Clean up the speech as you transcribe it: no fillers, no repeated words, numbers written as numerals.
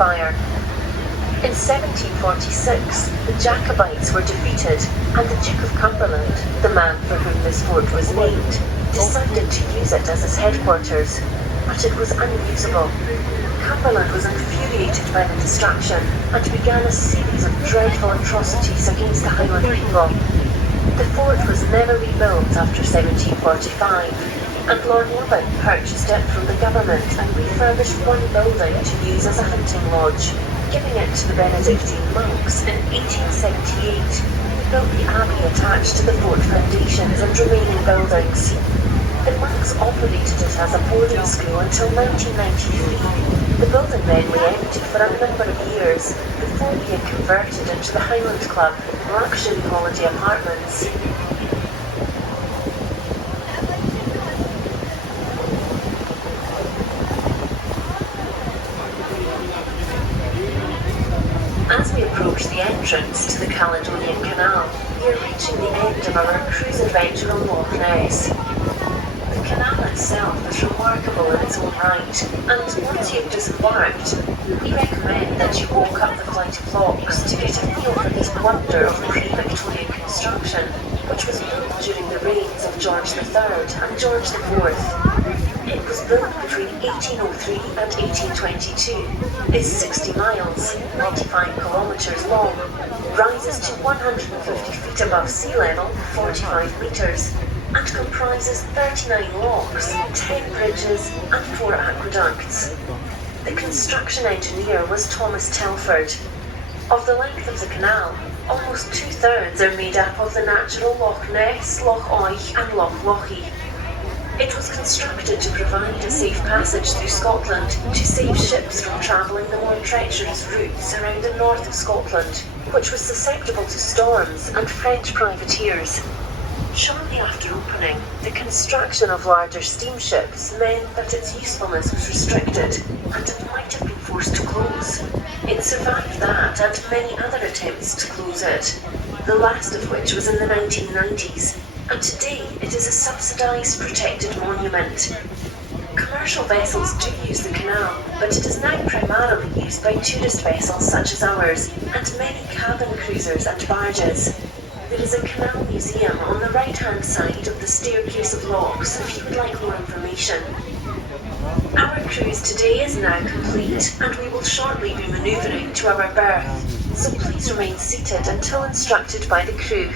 fire. In 1746, the Jacobites were defeated, and the Duke of Cumberland, the man for whom this fort was named, decided to use it as his headquarters, but it was unusable. Cumberland was infuriated by the destruction and began a series of dreadful atrocities against the Highland people. The fort was never rebuilt after 1745, and Lord Lovat purchased it from the government and refurbished one building to use as a hunting lodge, giving it to the Benedictine monks in 1878, who built the abbey attached to the fort foundations and remaining buildings. The monks operated it as a boarding school until 1993. The building then lay empty for a number of years before being converted into the Highland Club, luxury holiday apartments. As we approach the entrance to the Caledonian Canal, we are reaching the end of our cruise adventure on Loch Ness. The canal itself is remarkable in its own right, and once you've disembarked, we recommend that you walk up the flight of locks to get a feel for this wonder of pre-Victorian construction, which was built during the reigns of George III and George IV. It was built between 1803 and 1822, is 60 miles, 95 kilometres long, rises to 150 feet above sea level, 45 metres, and comprises 39 locks, 10 bridges and 4 aqueducts. The construction engineer was Thomas Telford. Of the length of the canal, almost 2/3 are made up of the natural Loch Ness, Loch Oich and Loch Lochy. It was constructed to provide a safe passage through Scotland to save ships from travelling the more treacherous routes around the north of Scotland, which was susceptible to storms and French privateers. Shortly after opening, the construction of larger steamships meant that its usefulness was restricted, and it might have been forced to close. It survived that and many other attempts to close it, the last of which was in the 1990s, and today it is a subsidised protected monument. Commercial vessels do use the canal, but it is now primarily used by tourist vessels such as ours, and many cabin cruisers and barges. There is a canal museum on the right-hand side of the Staircase of Locks if you would like more information. Our cruise today is now complete, and we will shortly be manoeuvring to our berth, so please remain seated until instructed by the crew.